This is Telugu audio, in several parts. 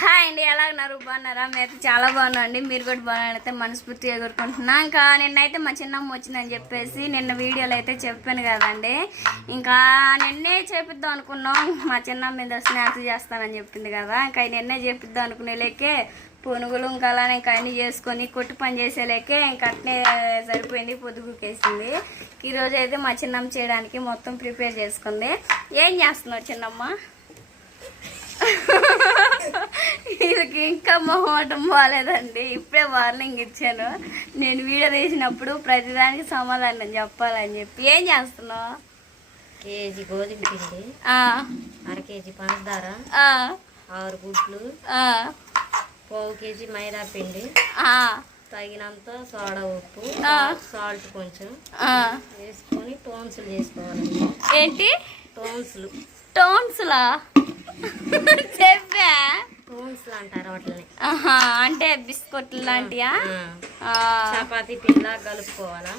హాయ్ అండి, ఎలా ఉన్నారు? బాగున్నారా? మేమైతే చాలా బాగున్నాండి. మీరు కూడా బాగున్నారైతే మనస్ఫూర్తిగా కోరుకుంటున్నా. ఇంకా నిన్నైతే మా చిన్నమ్మ వచ్చిందని చెప్పేసి నిన్న వీడియోలో అయితే చెప్పాను కదండి. ఇంకా నిన్నే చేపిద్దాం అనుకున్నాం. మా చిన్నమ్మ మీద స్నాక్స్ చేస్తానని చెప్పింది కదా. ఇంకా నిన్నే చేపిద్దాం అనుకునే లేకే పునుగులు ఇంకా అలానే ఇంకా అన్నీ చేసుకొని కొట్టు పని చేసేలేకే ఇంకా అట్నే సరిపోయింది, పొద్దుగుకేసింది. ఈరోజు అయితే మా చిన్నమ్మ చేయడానికి మొత్తం ప్రిపేర్ చేసుకుంది. ఏం చేస్తున్నావు చిన్నమ్మ? వీళ్ళకి ఇంకా మొహమాటం బాగాలేదండి. ఇప్పుడే వార్నింగ్ ఇచ్చాను. నేను వీడియో తీసినప్పుడు ప్రతిదానికి సమాధానం చెప్పాలని చెప్పి. ఏం చేస్తున్నావు? కేజీ గోధుమ పిండి, అర కేజీ పంచదార, 6 గుడ్లు, 1/4 కేజీ మైదా పిండి, తగినంత సోడా ఉప్పు, సాల్ట్ కొంచెం వేసుకొని టోన్సులు చేసుకోవాలండి. ఏంటి టోన్సులు? టోన్సులా? చెప్పా. టోన్సులు అంటారు వాటిని. అంటే బిస్కెట్లు లాంటియా? చపాతీ పిండిలా కలుపుకోవాలా.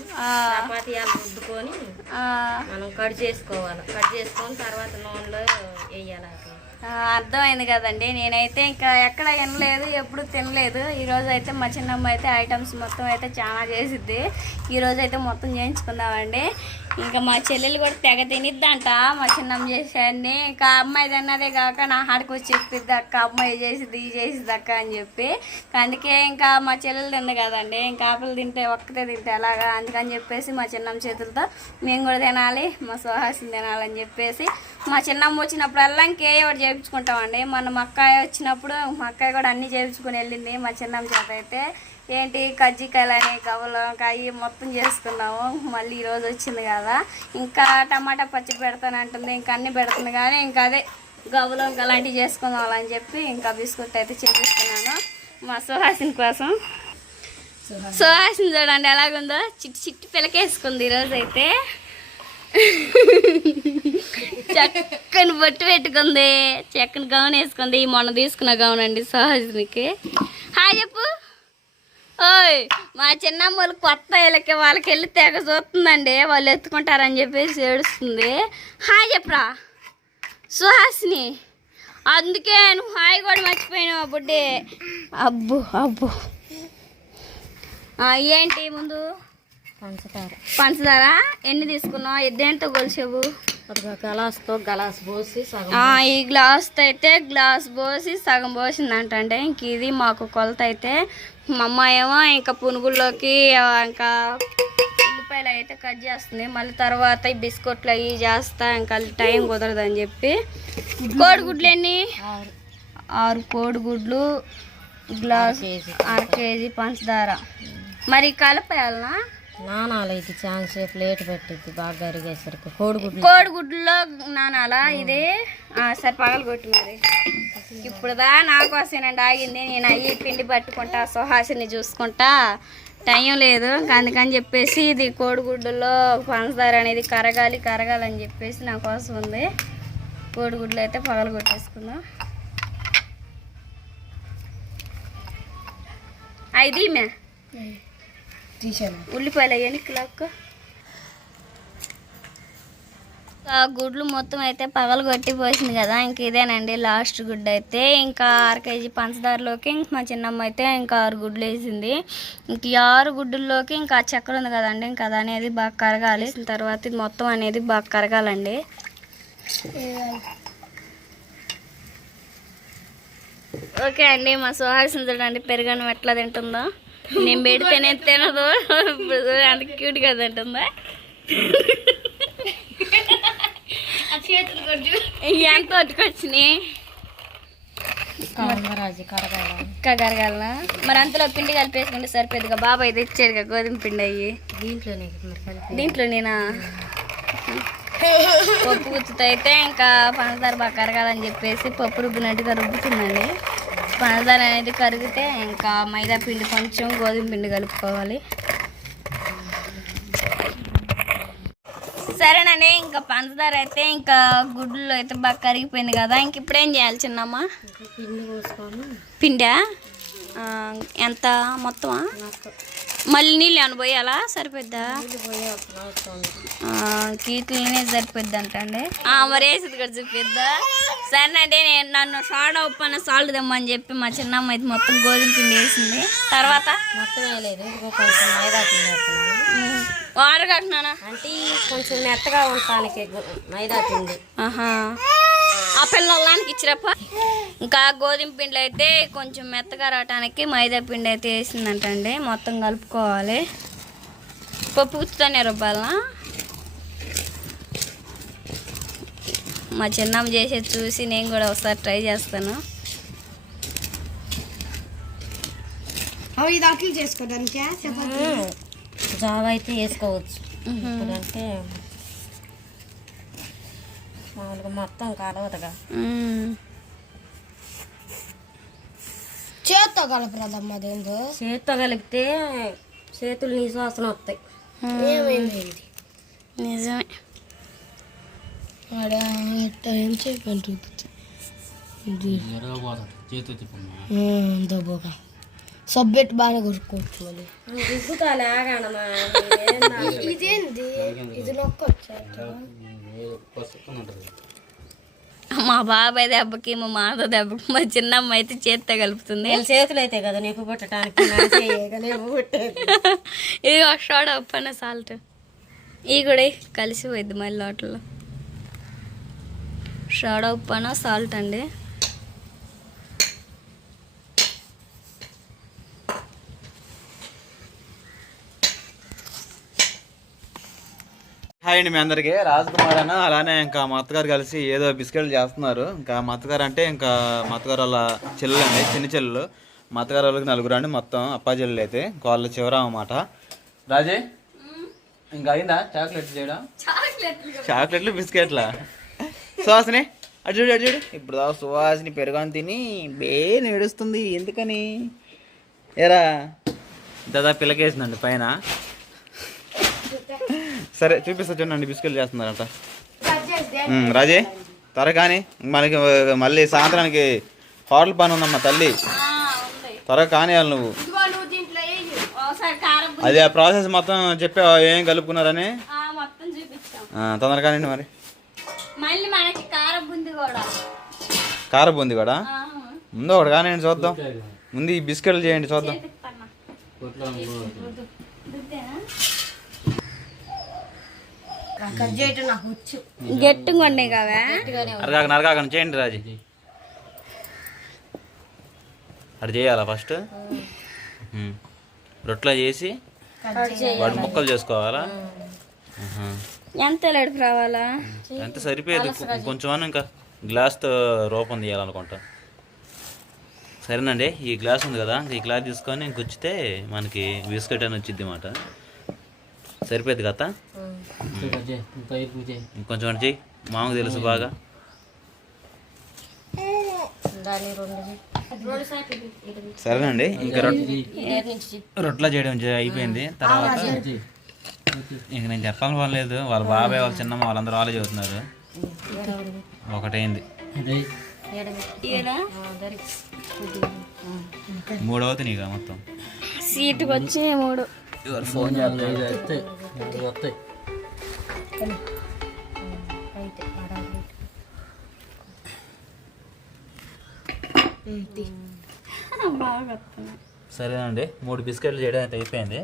చపాతీ రుద్దుకొని మనం కట్ చేసుకోవాలి. కట్ చేసుకొని తర్వాత నూనెలో వేయాలి. అర్థమైంది కదండి. నేనైతే ఇంకా ఎక్కడ వినలేదు, ఎప్పుడు తినలేదు. ఈరోజు అయితే మా చిన్నమ్మ అయితే ఐటమ్స్ మొత్తం అయితే చాలా చేసిద్ది. ఈరోజు అయితే మొత్తం చేయించుకుందామండి. ఇంకా మా చెల్లెలు కూడా తెగ తినిద్దంట మా చిన్నమ్మ చేసేయన్ని. ఇంకా అమ్మాయి తిన్నదే కాక నా హాడికి వచ్చి చెప్పిద్ది, అక్క అమ్మాయి చేసిద్ది ఈ చేసిద్ది అక్క అని చెప్పి. అందుకే ఇంకా మా చెల్లెలు తింది కదండి. ఇంకా ఆపలు తింటే ఒక్కతే తింటే అలాగా, అందుకని చెప్పేసి మా చిన్నమ్మ చేతులతో మేము కూడా తినాలి, మా సుహాసిని తినాలని చెప్పేసి మా చిన్నమ్మ వచ్చినప్పుడల్లా ఇంకే ఒకటి చేయించుకుంటామండి. మొన్న మా అక్కాయ వచ్చినప్పుడు మా అక్కాయ కూడా అన్నీ చేయించుకొని వెళ్ళింది మా చిన్నమ్మ చేత. అయితే ఏంటి కజ్జికాయలని గవలకాయ మొత్తం చేసుకున్నాము. మళ్ళీ ఈరోజు వచ్చింది కదా, ఇంకా టమాటా పచ్చి పెడతానంటుంది, ఇంకా అన్నీ పెడుతుంది. కానీ ఇంకా అదే గవలు ఇంకా అలాంటివి చేసుకుందాం అని చెప్పి ఇంకా బిస్కెట్ అయితే చేపిస్తున్నాను మా సుహాసిని కోసం. సుహాసిని చూడండి ఎలాగుందో, చిట్టి చిట్టి పిలకేసుకుంది ఈరోజు అయితే. చక్కని బొట్టు పెట్టుకుంది, చక్కని గౌన్ వేసుకుంది. మొన్న తీసుకున్న గౌన్ అండి సుహాసినికి. హాయ్ చెప్పు. ఓయ్ మా చిన్నమ్మ వాళ్ళు కొత్త వాళ్ళకి వెళ్ళి తెగ చూస్తుందండి, వాళ్ళు ఎత్తుకుంటారని చెప్పేసి ఏడుస్తుంది. హాయ్ చెప్పరా సుహాసిని. అందుకే నువ్వు హాయ్ కూడా మర్చిపోయినావు బుడ్డే. అబ్బు అబ్బు. ఏంటి ముందు పంచదార ఎన్ని తీసుకున్నావు? దేంతో కొలిసావు? గ్లాస్ పోసి ఈ గ్లాస్తో అయితే గ్లాస్ పోసి సగం పోసిందంట. అంటే ఇంక ఇది మాకు కొలత అయితే. మా అమ్మ ఏమో ఇంకా పునుగుల్లోకి ఇంకా ఉల్లిపాయలు అయితే కట్ చేస్తుంది. మళ్ళీ తర్వాత ఈ బిస్కెట్లు అవి చేస్తా, ఇంకా టైం కుదరదని చెప్పి. కోడిగుడ్లు ఎన్ని? 6 కోడిగుడ్లు, గ్లాస్ 1/2 కేజీ పంచదార. మరి కలపేయాలనా? నానాలు ఇది ఛాన్స్ ప్లేట్ పెట్టిద్ది బాగా కరిగేసరికి. కోడిగుడ్లో నానాలా ఇది? సరే పగలు కొట్టి మరి. ఇప్పుడుదా నాకోసమేనండి ఆగింది. నేను అయ్యి పిండి పట్టుకుంటా, సుహాసిని చూసుకుంటా, టైం లేదు. అందుకని చెప్పేసి ఇది కోడిగుడ్డులో పంచదార అనేది కరగాలని చెప్పేసి నా కోసం ఉంది. కోడిగుడ్లు అయితే పగలు కొట్టేసుకుందాం. అది మే ఉల్లిపాయలు అయ్యాను కిలోక్క. గుడ్లు మొత్తం అయితే పగలు కొట్టి పోసింది కదా. ఇంక ఇదేనండి లాస్ట్ గుడ్డు అయితే. ఇంకా 1/2 కేజీ పంచదారలోకి ఇంక మా చిన్నమ్మ అయితే ఇంకా 6 గుడ్లు వేసింది. ఇంక ఈ 6 గుడ్డుల్లోకి ఇంకా చక్కెర ఉంది కదండి, ఇంకా అది అనేది బాగా కరగాలి. తర్వాత ఇది మొత్తం అనేది బాగా కరగాలండి. ఓకే అండి, మా సుహాసిని చూడండి పెరుగన్నం ఎట్లా తింటుందో. నేను పెడితేనే తినదు, అంత క్యూట్గా తింటుందా. ఎంత పట్టుకొచ్చినాయి ఇంకా కరగాలనా? మరి అంతలో పిండి కలిపేసుకుంటే సరిపోద్దిగా. బాబాయ్ తెచ్చాడుగా గోధుమ పిండి అయ్యి. దీంట్లో నేనా పప్పు గుత్తుతో అయితే ఇంకా పంచదార బాగా కరగాలని చెప్పేసి పప్పు రుబ్బినట్టుగా రుబ్బుతుందండి. పంచదార అనేది కరిగితే ఇంకా మైదా పిండి కొంచెం గోధుమ పిండి కలుపుకోవాలి. సరేనండి, ఇంకా పంచదార అయితే ఇంకా గుడ్లు అయితే బాగా కరిగిపోయింది కదా. ఇంక ఇప్పుడు ఏం చేయాలి చిన్నమ్మ? పిండి పోసుకొని. పిండా ఎంత మొత్తమా? మళ్ళీ నీళ్ళు ఏమైనా పోయాలా సరిపోద్దా? కీట్లనే సరిపోద్ది అంటండి. మరి వేసేది కూడా చూపిద్దా? సరేనండి, నేను నన్ను సోడా ఉప్పు అన్న సాల్ట్ తెమ్మని చెప్పి మా చిన్నమ్మ అయితే మొత్తం గోధుమ పిండి వేసింది. తర్వాత మొత్తం వేయలేదు, కొంచెం మైదా పిండి వేస్తున్నాను. వాటర్ కట్టినానా అంటే కొంచెం మెత్తగా ఉండటానికి మైదా పిండి. ఆ పిల్లలకి ఇచ్చిరప్ప. ఇంకా గోధుమ పిండి అయితే కొంచెం మెత్తగా రావటానికి మైదా పిండి అయితే వేసిందంటండి. మొత్తం కలుపుకోవాలి. పప్పు గుర్తుతోనే రూపాయల మా చిన్నమ్మ చేసేది చూసి నేను కూడా ఒకసారి ట్రై చేస్తాను. ఇది అట్లు చేసుకోవడానికి జావ అయితే వేసుకోవచ్చు. ఇప్పుడంటే మామూలుగా మొత్తం కలవదుగా. చేత్తో కలపరాదమ్మా. అదేందో చేతితో కలిపితే చేతులు నీ శ్వాసన వస్తాయి. ఏమైంది? నిజమే. వాడు ఏం చెప్పాను చూపించు. సబ్బెట్ బాగా కొరుక్కోవచ్చు. మళ్ళీ ఇదేంది? ఇది నొక్కొచ్చా? మా బాబాయ్ దెబ్బకి మా మాత దెబ్బకి మా చిన్నమ్మ అయితే చేత్తో కలుపుతుంది. చేతులు అయితే కదా నిప్పు పుట్టడానికి. ఇది ఒక సోడా ఉప్పు అన్న సాల్ట్ ఇవి కూడా కలిసిపోయింది మళ్ళీ వాటిలో. సోడా ఉప్పు అన్న సాల్ట్ అండి. హాయ్ అండి మీ అందరికీ. రాజ్ కుమార్ అన్న అలానే ఇంకా మా అత్తగారు కలిసి ఏదో బిస్కెట్లు చేస్తున్నారు. ఇంకా మా అత్తగారు అంటే ఇంకా మా అత్తగారు వాళ్ళ చెల్లెలు అండి, చిన్న చెల్లెలు. మా అత్తగారు వాళ్ళకి నలుగురు అండి మొత్తం, అప్పా చెల్లెలు అయితే వాళ్ళ చివర అన్నమాట. రాజే ఇంకా అయిందా చాక్లెట్ చేయడం? చాక్లెట్లు బిస్కెట్లా? సుహాసిని అటు చూడు అటు చూడు. ఇప్పుడు సుహాసిని పెరుగని తిని ఏడుస్తుంది. ఎందుకని ఏరా దాదా పిల్లకేసిందండి పైన. సరే చూపిస్తా చూడండి, బిస్కెట్లు చేస్తున్నారంట. రాజే త్వర కానీ మనకి మళ్ళీ సాయంత్రానికి హోటల్ పని ఉందమ్మా తల్లి. త్వరగా కానివ్వాలి నువ్వు. అది ఆ ప్రాసెస్ మొత్తం చెప్పావా ఏం కలుపుకున్నారని? తొందరగా కానివ్వండి మరి. కార బూంది కూడా ముందు ఒకటి కానివ్వండి చూద్దాం. ముందు ఈ బిస్కెట్లు చేయండి చూద్దాం. గట్టిగా ఉండే కావా? నరకాకని చేయండి రాజీ. అది చేయాలా ఫస్ట్? రొట్టెలో చేసి వాడు ముక్కలు చేసుకోవాలా? ఎంత లేడు రావాలా? ఎంత సరిపోయేది కొంచెం అని ఇంకా గ్లాస్తో రూపం తీయాలనుకుంటా. సరేనండి, ఈ గ్లాస్ ఉంది కదా, ఈ గ్లాస్ తీసుకొని గుచ్చితే మనకి బిస్కెట్ అని వచ్చింది అన్నమాట. సరిపోయింది కదా? ఇంకొంచెం అని చెయ్యి, మామకు తెలుసు బాగా. సరేనండి, ఇంకా రొట్టెలో చేయడం అయిపోయింది. తర్వాత ఇంక నేను చెప్పాలని పని లేదు, వాళ్ళ బాబాయ్ వాళ్ళ చిన్నమ్మ వాళ్ళందరూ వాళ్ళే చదువుతున్నారు. ఒకటైంది, మూడు అవుతుంది ఇక మొత్తం. సీటుకి వచ్చి మూడు. ఫోన్ సరేనండి, 3 బిస్కెట్లు చేయడం అయితే అయిపోయింది.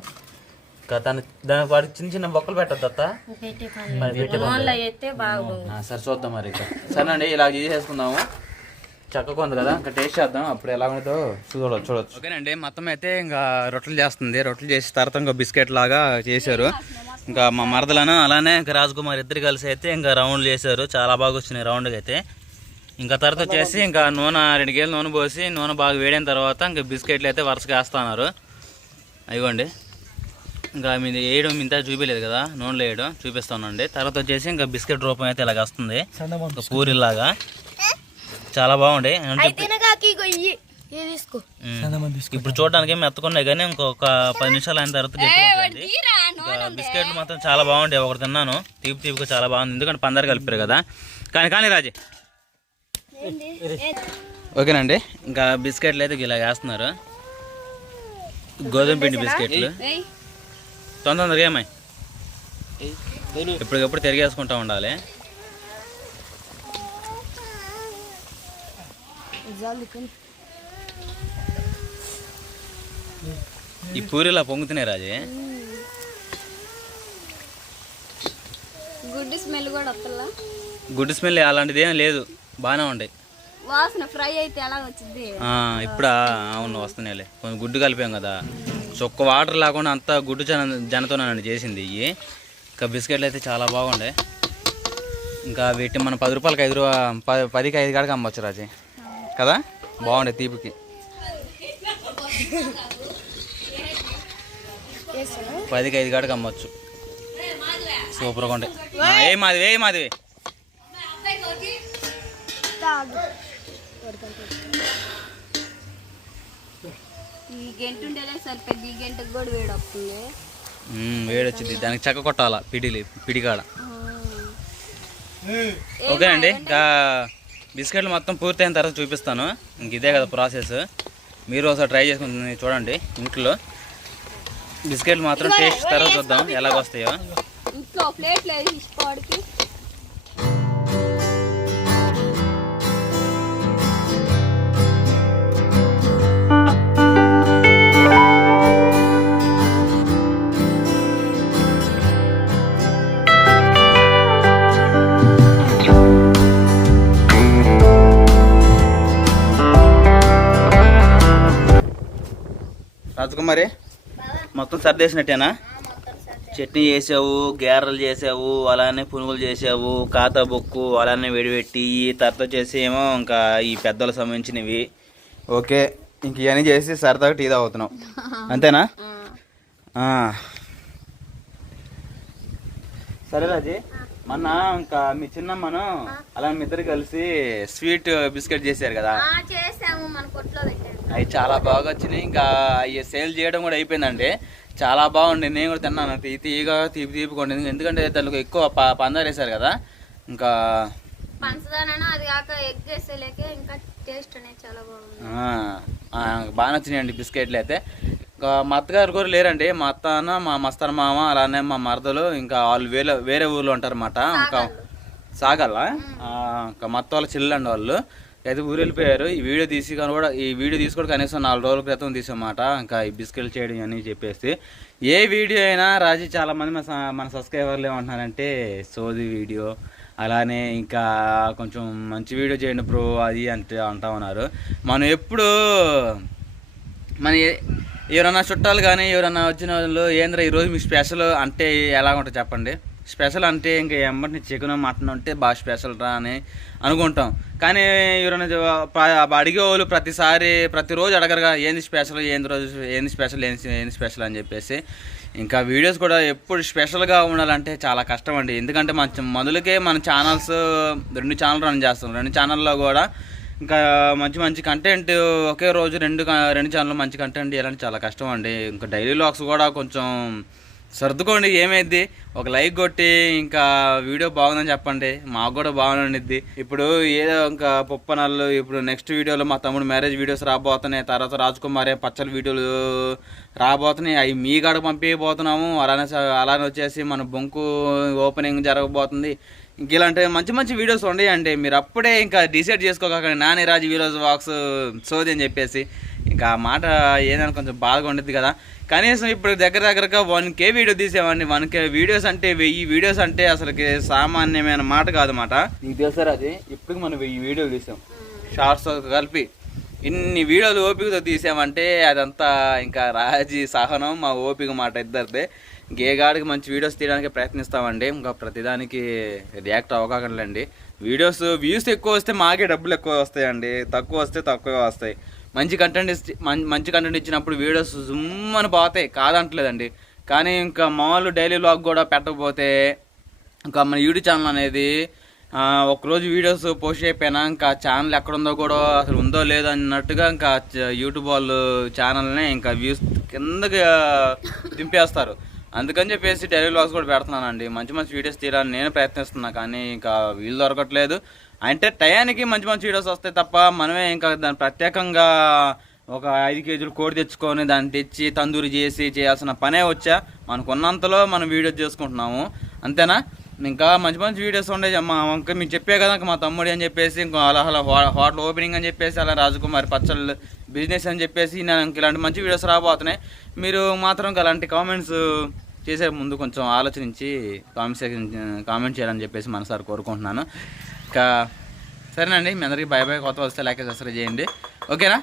దానికి వాడికి చిన్న చిన్న బొక్కలు పెట్టద్దు అత్త. సరే చూద్దాం మరి. ఇక సరేనండి, ఇలా చేసేసుకుందాము. చక్కగా ఉంది కదా, ఇంకా టేస్ట్ చేద్దాం. అప్పుడు ఎలా ఉంటుందో చూడవచ్చు. ఓకేనండి, మొత్తం అయితే ఇంకా రొట్టెలు చేస్తుంది. రొట్టెలు చేసి తర్వాత ఇంకా బిస్కెట్ లాగా చేశారు. ఇంకా మా మరదలను అలానే ఇంకా రాజ్కుమార్ ఇద్దరు కలిసి అయితే ఇంకా రౌండ్లు చేశారు. చాలా బాగా వచ్చినాయి రౌండ్కి అయితే. ఇంకా తర్వాత వచ్చేసి ఇంకా నూనె 2 కేజీలు నూనె పోసి నూనె బాగా వేడిన తర్వాత ఇంకా బిస్కెట్లు అయితే వరుసగా వేస్తున్నారు. అయిగోండి, ఇంకా మీది వేయడం ఇంత చూపించలేదు కదా, నూనెలో వేయడం చూపిస్తానండి. తర్వాత వచ్చేసి ఇంకా బిస్కెట్ రూపం అయితే ఇలాగ వస్తుంది, ఇంకా పూరిలాగా. చాలా బాగుండే. ఇప్పుడు చూడడానికి మెత్తకున్నాయి కానీ ఇంకొక 10 నిమిషాలు అయిన తర్వాత బిస్కెట్లు మాత్రం చాలా బాగుంటాయి. ఒకటి తిన్నాను, తీపిగా చాలా బాగుంది. ఎందుకంటే పందరు కలిపారు కదా. కానీ రాజే ఓకేనండి, ఇంకా బిస్కెట్లు అయితే ఇలా వేస్తున్నారు. గోధుమ పిండి బిస్కెట్లు ఏయ్ తొందరగా ఏమై ఎప్పటికప్పుడు తిరిగేసుకుంటా ఉండాలి. ఈ పూరిలా పొంగుతున్నాయి రాజే. గుడ్ స్మెల్ కూడా వస్తలా. గుడ్ స్మెల్ అలాంటిది ఏం లేదు, బాగానే ఉంటాయి. వాసన ఫ్రై అయితే ఎలా వచ్చింది ఇప్పుడా? అవును వస్తున్నాయిలే, కొంచెం గుడ్డు కలిపాం కదా, చొక్క వాటర్ లేకుండా అంతా గుడ్డు జనతో నన్ను చేసింది. ఇవి ఇంకా బిస్కెట్లు అయితే చాలా బాగుండే. ఇంకా వీటిని మనం 10 రూపాయలకి 10కి 5 కాడికి అమ్మవచ్చు రాజీ కదా, బాగుండే తీపికి. 10కి 5 కాడికి అమ్మవచ్చు, సూపర్గా ఉండే. ఏ మాది ఈ గంట ఉండేలే సరిపోయింది. ఈ గంటకు కూడా వేడి వస్తుంది. వేడి వచ్చింది, దానికి చెక్క కొట్టాలా పిడికాడ. ఓకేనండి, ఇంకా బిస్కెట్లు మొత్తం పూర్తయిన తర్వాత చూపిస్తాను. ఇంక ఇదే కదా ప్రాసెస్, మీరు ఒకసారి ట్రై చేసుకుని చూడండి ఇంట్లో. బిస్కెట్లు మాత్రం టేస్ట్ తర్వాత చూద్దాం ఎలాగొస్తాయో. ఇంట్లో ప్లేట్ లేదు ఇష్టపడికి. రాజకుమారి మొత్తం సర్దేసినట్టేనా? చట్నీ చేసావు, గారెలు చేసావు, అలానే పునుగులు చేసావు, కాతా బొక్కు అలానే వేడిపెట్టి, తర్వాత చేసి ఏమో ఇంకా ఈ పెద్దలకు సంబంధించినవి. ఓకే, ఇంక ఇవన్నీ చేసి సరదాగా టీ తాగుతున్నావు అంతేనా? సరే రాజీ, మొన్న ఇంకా మీ చిన్నమ్మను అలా మీ ఇద్దరు కలిసి స్వీట్ బిస్కెట్ చేశారు కదా, చేసాము, మన కొట్లో పెట్టాము. అవి చాలా బాగా వచ్చినాయి. ఇంకా అవి సేల్ చేయడం కూడా అయిపోయిందండి. చాలా బాగుంది, నేను కూడా తిన్నాను. తీపిగా ఉండేది, ఎందుకంటే దానికి ఎక్కువ పందారు వేశారు కదా. ఇంకా పంచదార అది కాక ఎగ్ వేసేలేక ఇంకా టేస్ట్ అనేది చాలా బాగుంది. బాగా నచ్చినాయండి బిస్కెట్లు అయితే. ఇంకా మా అత్తగారు కూడా లేరండి, మా అన్న మా మస్తర్ మామ అలానే మా మరదలు, ఇంకా వాళ్ళు వేరే ఊర్లో ఉంటారు అన్నమాట. ఇంకా సాగల్ల ఇంకా మొత్తం వాళ్ళ చిల్లండి వాళ్ళు అయితే ఊరు వెళ్ళిపోయారు. ఈ వీడియో తీసుకోవడం కనీసం 4 రోజుల క్రితం తీసామాట. ఇంకా ఈ బిస్కెట్లు చేయడం అని చెప్పేసి ఏ వీడియో అయినా రాజీ చాలామంది మన సబ్స్క్రైబర్లు ఏమంటున్నారంటే సోది వీడియో, అలానే ఇంకా కొంచెం మంచి వీడియో చేయండి బ్రో అది అంటా ఉన్నారు. మనం ఎప్పుడు ఎవరన్నా చుట్టాలు కానీ ఎవరన్నా వచ్చిన వాళ్ళు ఏంద్రా ఈరోజు మీ స్పెషల్ అంటే ఎలా ఉంటుంది చెప్పండి. స్పెషల్ అంటే ఇంకా ఎమ్మటిని చికెన్ మటన్ అంటే బాగా స్పెషల్ రా అని అనుకుంటాం. కానీ ఎవరైనా అడిగే వాళ్ళు ప్రతిరోజు అడగరుగా ఏంది స్పెషల్, ఏంది స్పెషల్ అని చెప్పేసి. ఇంకా వీడియోస్ కూడా ఎప్పుడు స్పెషల్గా ఉండాలంటే చాలా కష్టం అండి. ఎందుకంటే మొదలుకే మన ఛానల్స్ 2 ఛానల్ రన్ చేస్తాం. 2 ఛానల్లో కూడా ఇంకా మంచి కంటెంట్ ఒకే రోజు 2 ఛానల్ మంచి కంటెంట్ ఇవ్వాలంటే చాలా కష్టం అండి. ఇంకా డైలీ వ్లాగ్స్ కూడా కొంచెం సర్దుకోండి, ఏమైద్ది ఒక లైక్ కొట్టి ఇంకా వీడియో బాగుందని చెప్పండి, మాకు కూడా బాగుండిద్ది. ఇప్పుడు ఏదో ఇంకా పొప్పనళ్ళు ఇప్పుడు నెక్స్ట్ వీడియోలో మా తమ్ముడు మ్యారేజ్ వీడియోస్ రాబోతున్నాయి, తర్వాత రాజకుమారి పచ్చల వీడియోలు రాబోతున్నాయి, అవి మీ కాడ పంపించబోతున్నాము. అలానే వచ్చేసి మన బొంకు ఓపెనింగ్ జరగబోతుంది. ఇంక ఇలాంటి మంచి వీడియోస్ ఉండేయండి. మీరు అప్పుడే ఇంకా డిసైడ్ చేసుకోకండి నాని రాజు వీడియోస్ వాక్స్ సోది అని చెప్పేసి. ఇంకా ఆ మాట ఏదైనా కొంచెం బాధగా ఉండేది కదా. కనీసం ఇప్పుడు దగ్గరగా 1K వీడియో తీసామండి. 1K వీడియోస్ అంటే 1000 వీడియోస్ అంటే అసలుకి సామాన్యమైన మాట కాదన్నమాట. నీకు తెలుసారా అది, ఇప్పుడు మనం 1000 వీడియోలు తీసాం షార్ట్స్ కలిపి. ఇన్ని వీడియోలు ఓపికతో తీసామంటే అదంతా ఇంకా రాజీ సహనం మా ఓపిక మాట ఇద్దరిదే. ఇంకేగాడికి మంచి వీడియోస్ తీయడానికి ప్రయత్నిస్తామండి. ఇంకా ప్రతిదానికి రియాక్ట్ అవ్వకండి. వ్యూస్ ఎక్కువ వస్తే మాకే డబ్బులు ఎక్కువ వస్తాయండి, తక్కువ వస్తే తక్కువ వస్తాయి. మంచి కంటెంట్ ఇచ్చినప్పుడు వీడియోస్ జుమ్మని పోతాయి, కాదంటలేదండి. కానీ ఇంకా మామూలు డైలీ వ్లాగ్ కూడా పెట్టకపోతే ఇంకా మన యూట్యూబ్ ఛానల్ అనేది ఒకరోజు వీడియోస్ పోస్ట్ అయిపోయినా ఇంకా ఛానల్ ఎక్కడుందో కూడా అసలు ఉందో లేదో అన్నట్టుగా ఇంకా యూట్యూబ్ వాళ్ళు ఛానల్ని ఇంకా వ్యూస్ కిందకి దింపేస్తారు. అందుకని చెప్పేసి డైలీ వ్లాగ్స్ కూడా పెడుతున్నానండి. మంచి వీడియోస్ తీయాలని నేను ప్రయత్నిస్తున్నా, కానీ ఇంకా వీలు దొరకట్లేదు. అంటే టయానికి మంచి వీడియోస్ వస్తాయి తప్ప మనమే ఇంకా దాన్ని ప్రత్యేకంగా ఒక 5 కేజీలు కోడి తెచ్చుకొని దాన్ని తెచ్చి తందూరి చేసి చేయాల్సిన పనే వచ్చా. మనకు ఉన్నంతలో మనం వీడియో చేసుకుంటున్నాము అంతేనా. ఇంకా మంచి మంచి వీడియోస్ ఉండే ఇంకా మీకు చెప్పే కదా మా తమ్ముడు అని చెప్పేసి ఇంకా అలా హోటల్ ఓపెనింగ్ అని చెప్పేసి అలా రాజకుమారి పచ్చళ్ళు బిజినెస్ అని చెప్పేసి నేను ఇలాంటి మంచి వీడియోస్ రాబోతున్నాయి. మీరు మాత్రం అలాంటి కామెంట్స్ చేసే ముందు కొంచెం ఆలోచించి కామెంట్ చేయాలని చెప్పేసి మనసారి కోరుకుంటున్నాను. ఇంకా సరేనండి, మీ అందరికీ బాయ్ బాయ్. కొత్త వస్తే లైక్ సబ్స్క్రైబ్ చేయండి, ఓకేనా.